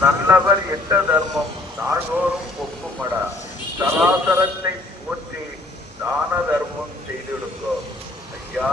நல்லவர் எட்ட தர்மம் நாள்தோறும் ஒப்புமடா. சராசரத்தை போற்றி தான தர்மம் செய்திடுங்கோ. ஐயா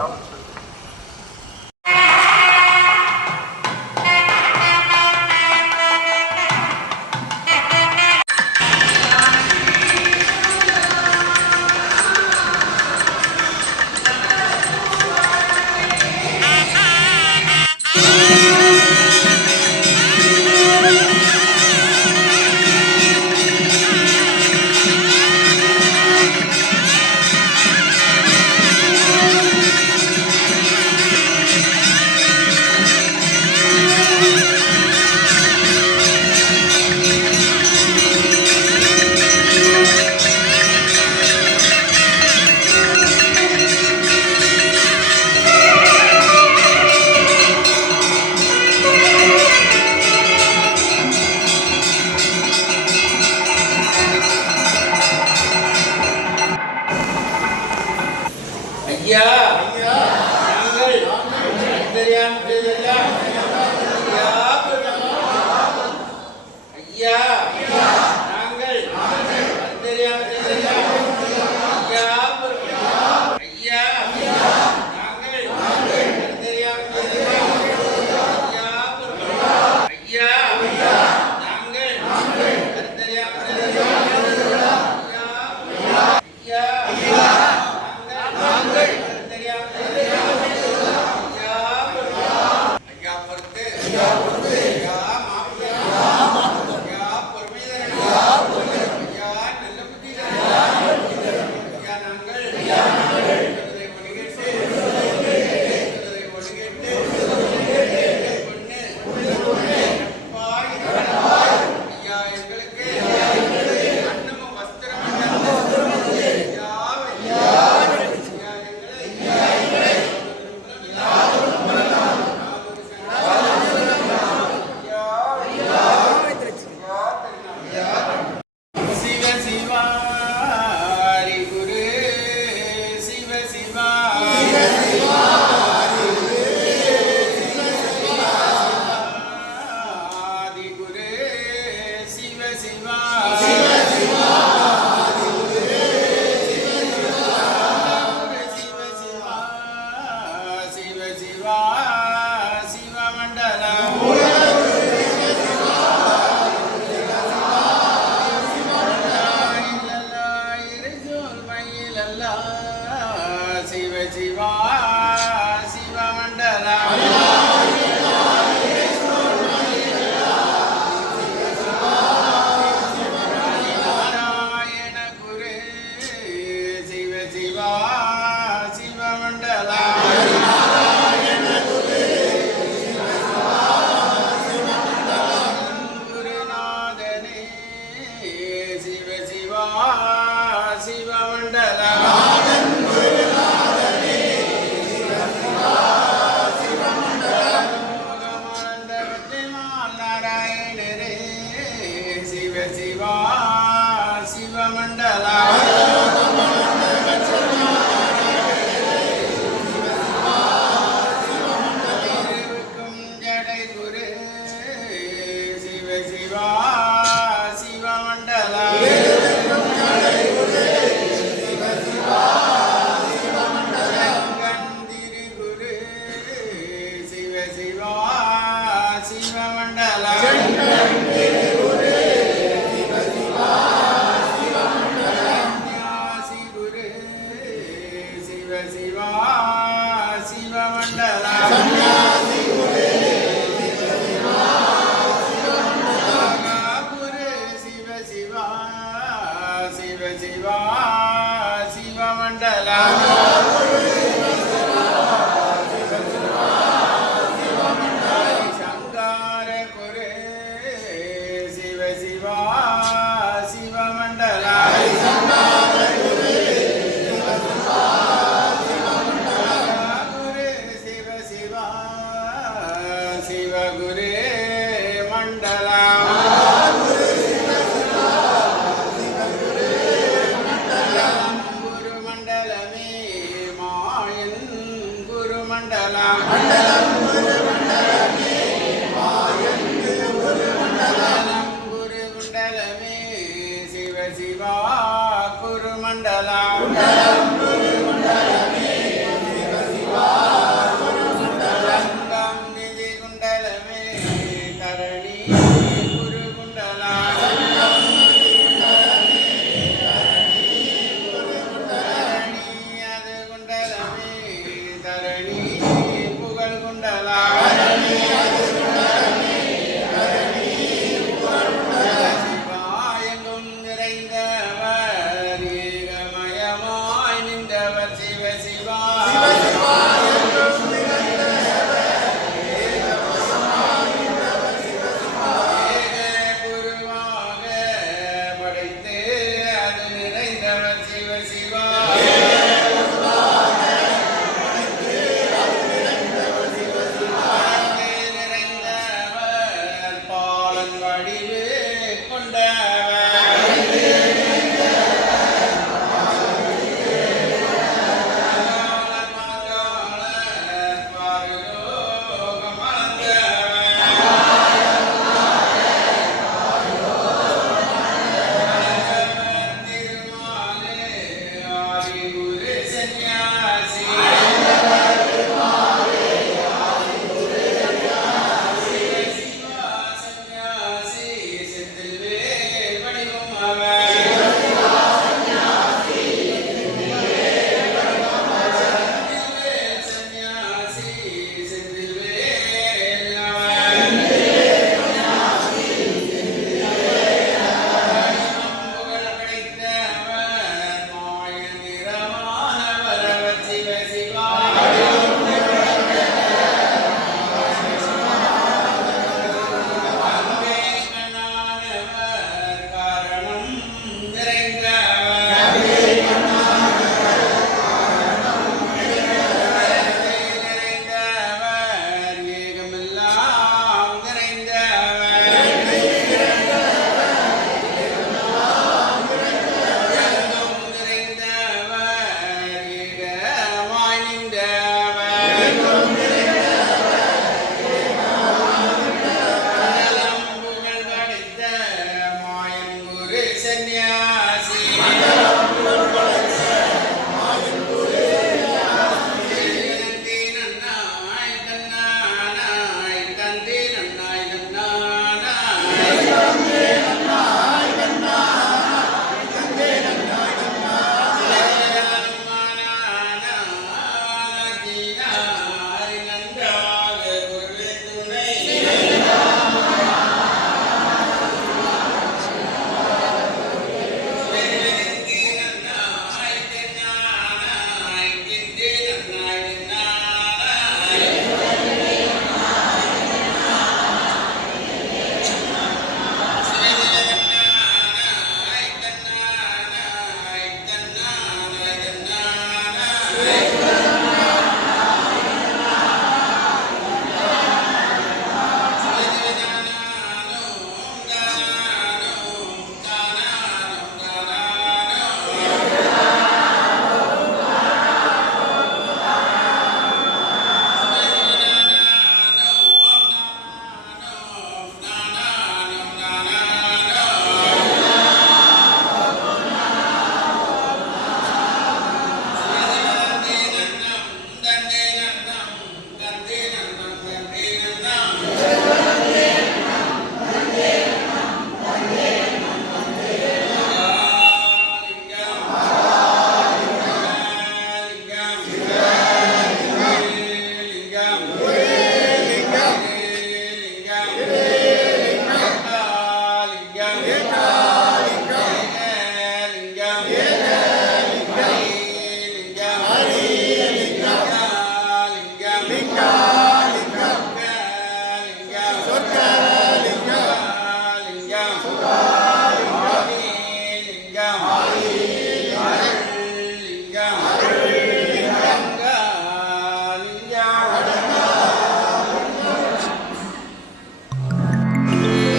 மண்டலம்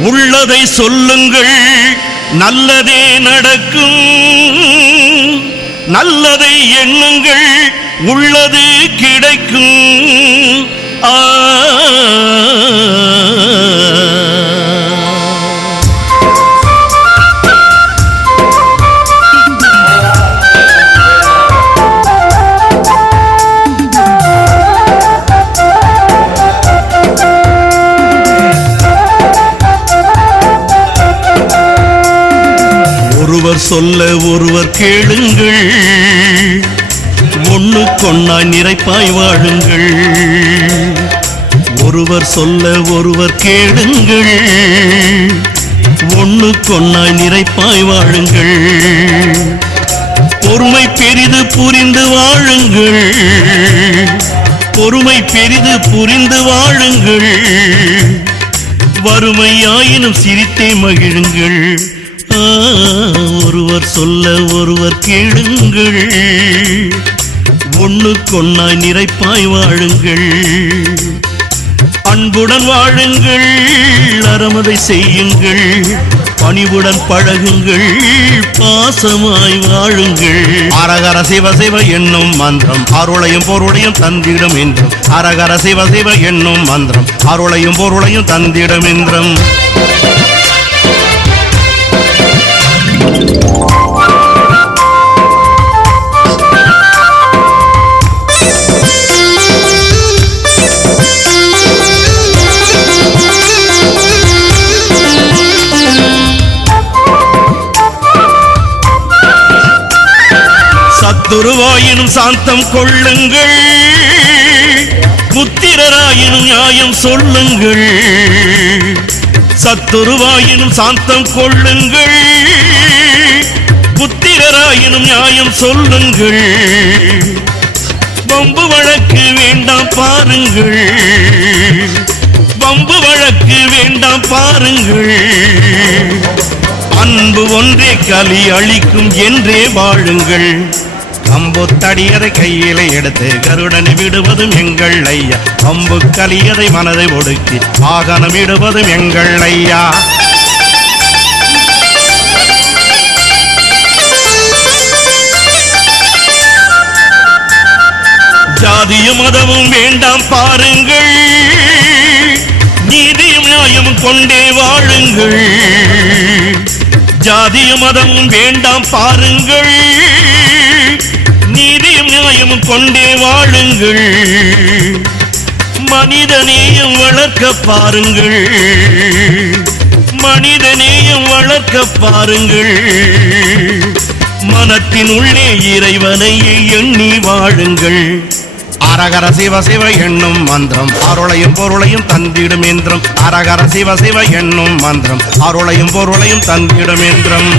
உள்ளதை சொல்லுங்கள், நல்லதே நடக்கும். நல்லதை எண்ணுங்கள், உள்ளது கிடைக்கும். சொல்ல ஒருவர் கேளுங்கள், ஒண்ணுக்கொன்னாய் நிறைப்பாய் வாழுங்கள். ஒருவர் சொல்ல ஒருவர் கேளுங்கள், ஒண்ணுக்கொன்னாய் நிறைப்பாய் வாழுங்கள். பொறுமை பெரிது புரிந்து வாழுங்கள், பொறுமை பெரிது புரிந்து வாழுங்கள். வறுமையாயினும் சிரித்தே மகிழுங்கள். ஒருவர் சொல்ல ஒருவர் கேளுங்கள், ஒண்ணுக்கொன்னாய் நிறைப்பாய் வாழுங்கள். அன்புடன் வாழுங்கள், அறமதை செய்யுங்கள். பணிவுடன் பழகுங்கள், பாசமாய் வாழுங்கள். அரகர சிவ சிவ என்னும் மந்திரம் அருளையும் பொருளையும் தந்திடும் என்றும். அரகர சிவ சிவ என்னும் மந்திரம் அருளையும் பொருளையும் தந்திடும் என்றும். சத்துருவாயினும் சாந்தம் கொள்ளுங்கள், புத்திரராயினும் நியாயம் சொல்லுங்கள். சத்துருவாயினும் சாந்தம் கொள்ளுங்கள், புத்திரராயினும் நியாயம் சொல்லுங்கள். வம்பு வழக்கு வேண்டாம் பாருங்கள், வம்பு வழக்கு வேண்டாம் பாருங்கள். அன்பு ஒன்றே கலி அளிக்கும் என்றே வாழுங்கள். கம்புத்தடியதை கையிலே எடுத்து கருடனை விடுவதும் எங்கள் ஐயா. கம்பு கலியதை மனதை ஒடுக்கி வாகனம் விடுவதும் எங்கள் ஐயா. ஜாதியும் மதமும் வேண்டாம் பாருங்கள், நீதியும் நியாயமும் கொண்டே வாழுங்கள். ஜாதியும் மதமும் வேண்டாம் பாருங்கள், நீதியும் நியாயமும் கொண்டே வாழுங்கள். மனிதநேயம் வளர்க்க பாருங்கள், மனிதநேயம் வளர்க்க பாருங்கள். மனத்தின் உள்ளே இறைவனை எண்ணி வாழுங்கள். அரகர சிவ சிவ என்னும் மந்திரம் அருளையும் பொருளையும் தந்திடும் என்றும். அரகர சிவ சிவ என்னும் மந்திரம் அருளையும் பொருளையும் தந்திடும் என்றும்.